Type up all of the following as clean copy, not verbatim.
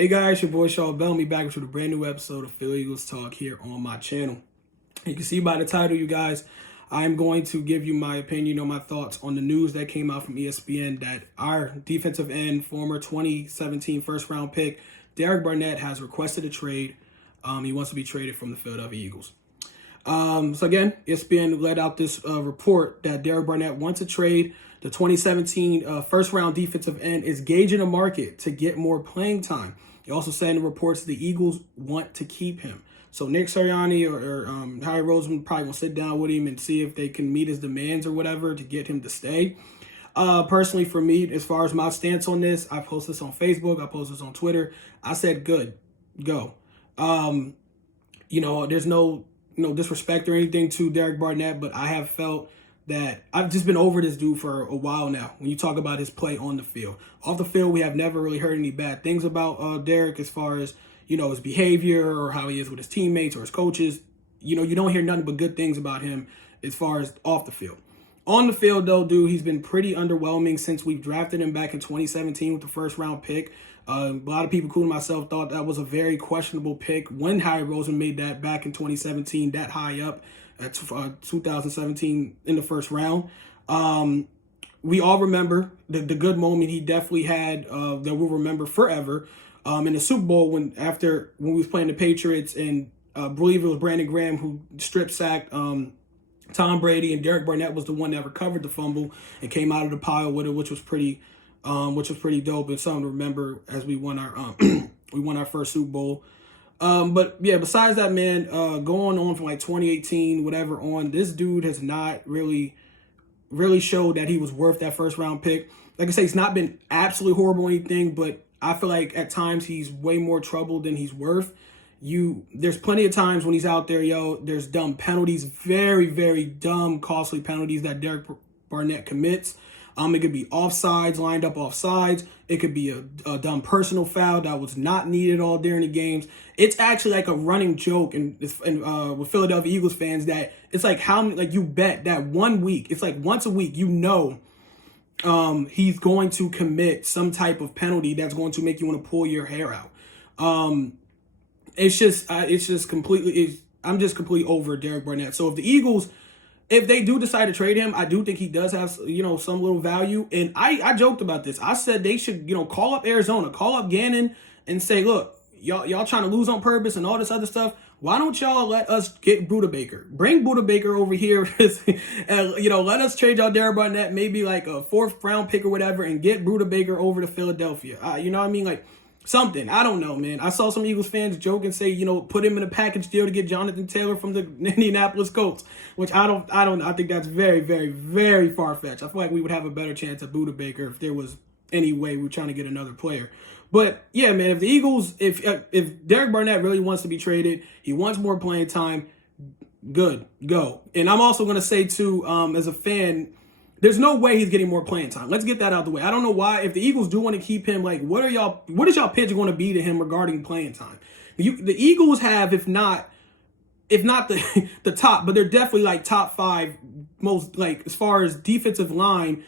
Hey guys, your boy Shaw Bellamy back with a brand new episode of Philly Eagles Talk here on my channel. You can see by the title, you guys, I'm going to give you my opinion or my thoughts on the news that came out from ESPN that our defensive end, former 2017 first round pick, Derek Barnett, has requested a trade. He wants to be traded from the Philadelphia Eagles. So again, ESPN let out this report that Derek Barnett wants a trade. The 2017 first-round defensive end is gauging the market to get more playing time. He also said in the reports the Eagles want to keep him. So Nick Sirianni or Howie Roseman probably will sit down with him and see if they can meet his demands or whatever to get him to stay. Personally, for me, as far as my stance on this, I post this on Facebook, I post this on Twitter. I said, good, go. There's no disrespect or anything to Derek Barnett, but I have felt that I've just been over this dude for a while now. When you talk about his play on the field, off the field, we have never really heard any bad things about Derek as far as his behavior or how he is with his teammates or his coaches. You don't hear nothing but good things about him as far as off the field. On the field, though, dude, he's been pretty underwhelming since we've drafted him back in 2017 with the first round pick. A lot of people, including myself, thought that was a very questionable pick when Howie Roseman made that back in 2017, that high up at 2017 in the first round. We all remember the good moment he definitely had that we'll remember forever in the Super Bowl when we was playing the Patriots, and I believe it was Brandon Graham who strip sacked Tom Brady, and Derek Barnett was the one that recovered the fumble and came out of the pile with it, which was pretty dope and something to remember as we won our first Super Bowl. But yeah, besides that, man, going on from like 2018, whatever on, this dude has not really showed that he was worth that first round pick. Like I say, he's not been absolutely horrible or anything, but I feel like at times he's way more trouble than he's worth. There's plenty of times when he's out there, there's dumb penalties, very, very dumb, costly penalties that Derek Barnett commits. It could be offsides, lined up offsides. It could be a dumb personal foul that was not needed all during the games. It's actually like a running joke with Philadelphia Eagles fans that it's like you bet that 1 week, it's like once a week, he's going to commit some type of penalty that's going to make you want to pull your hair out. I'm just completely over Derek Barnett. So if the Eagles, if they do decide to trade him, I do think he does have, some little value. And I joked about this. I said they should, call up Arizona, call up Gannon and say, look, y'all trying to lose on purpose and all this other stuff. Why don't y'all let us get Buda Baker? Bring Buda Baker over here. Let us trade y'all Derek Barnett, maybe like a 4th round pick or whatever, and get Buda Baker over to Philadelphia. You know what I mean? Like something. I don't know, man. I saw some Eagles fans joke and say, put him in a package deal to get Jonathan Taylor from the Indianapolis Colts, which I don't. I think that's very, very, very far-fetched. I feel like we would have a better chance at Buda Baker if there was any way we were trying to get another player. But yeah, man, if the Eagles, if Derek Barnett really wants to be traded, he wants more playing time, good, go. And I'm also going to say too, as a fan, there's no way he's getting more playing time. Let's get that out of the way. I don't know why. If the Eagles do want to keep him, like, what is y'all pitch going to be to him regarding playing time? The Eagles have, if not the top, but they're definitely like top 5 most, like, as far as defensive line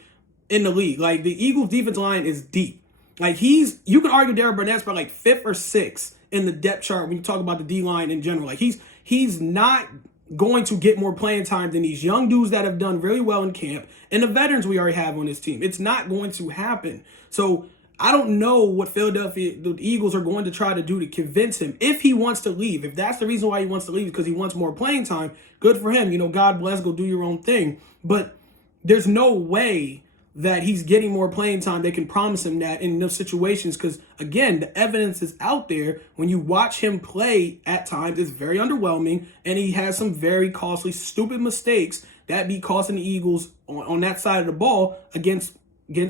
in the league. Like, the Eagles defensive line is deep. Like, you can argue Derek Barnett's by like 5th or 6th in the depth chart when you talk about the D line in general. Like, he's not going to get more playing time than these young dudes that have done really well in camp and the veterans we already have on this team. It's not going to happen. So I don't know what the Eagles are going to try to do to convince him if he wants to leave. If that's the reason why he wants to leave, because he wants more playing time, good for him. God bless, go do your own thing. But there's no way that he's getting more playing time. They can promise him that in those situations because, again, the evidence is out there. When you watch him play at times, it's very underwhelming, and he has some very costly, stupid mistakes that be costing the Eagles on that side of the ball against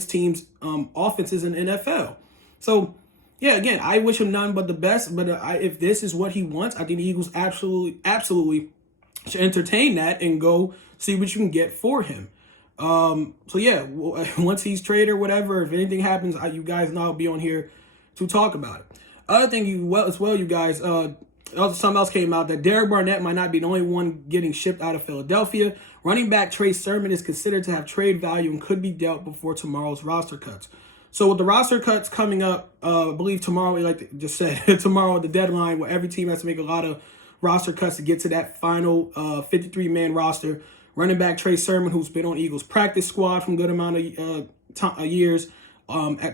teams' offenses in the NFL. So, yeah, again, I wish him nothing but the best, but if this is what he wants, I think the Eagles absolutely should entertain that and go see what you can get for him. So yeah, once he's traded or whatever, if anything happens, you guys know I'll be on here to talk about it. Other thing you guys, something else came out that Derek Barnett might not be the only one getting shipped out of Philadelphia. Running back Trey Sermon is considered to have trade value and could be dealt before tomorrow's roster cuts. So with the roster cuts coming up, I believe tomorrow, like just said, tomorrow at the deadline where every team has to make a lot of roster cuts to get to that final 53-man roster. Running back Trey Sermon, who's been on Eagles practice squad from a good amount of years.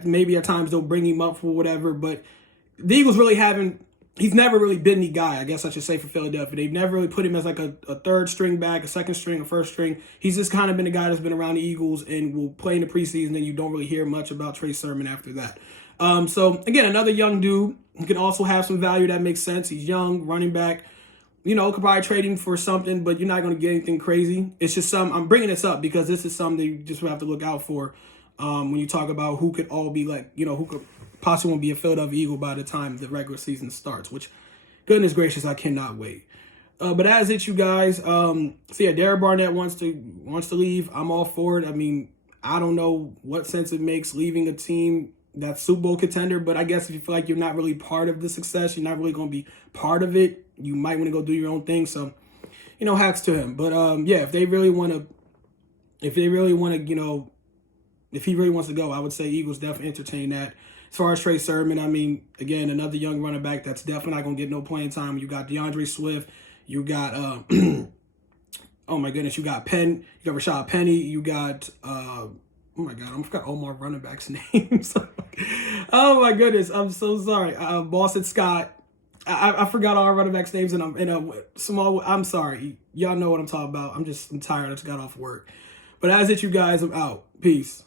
Maybe at times they'll bring him up for whatever, but the Eagles really haven't. He's never really been the guy, I guess I should say, for Philadelphia. They've never really put him as like a third string back, a second string, a first string. He's just kind of been a guy that's been around the Eagles and will play in the preseason, and you don't really hear much about Trey Sermon after that. So, again, another young dude who can also have some value that makes sense. He's young, running back. Could probably trade him for something, but you're not going to get anything crazy. It's just I'm bringing this up because this is something you just have to look out for when you talk about who could all be like, who could possibly be a Philadelphia Eagle by the time the regular season starts, which, goodness gracious, I cannot wait. But as it, you guys, so yeah, Derek Barnett wants to leave. I'm all for it. I mean, I don't know what sense it makes leaving a team that's Super Bowl contender, but I guess if you feel like you're not really part of the success, you're not really going to be part of it, you might want to go do your own thing. So, hats to him. But yeah, if he really wants to go, I would say Eagles definitely entertain that. As far as Trey Sermon, I mean, again, another young running back that's definitely not going to get no playing time. You got DeAndre Swift. You got, oh my goodness, you got Rashad Penny. You got, oh my God, I forgot all my running backs' names. Oh my goodness, I'm so sorry. Boston Scott. I forgot all our running backs' names, and I'm in a small. I'm sorry. Y'all know what I'm talking about. I'm tired. I just got off work. But as it, you guys, I'm out. Peace.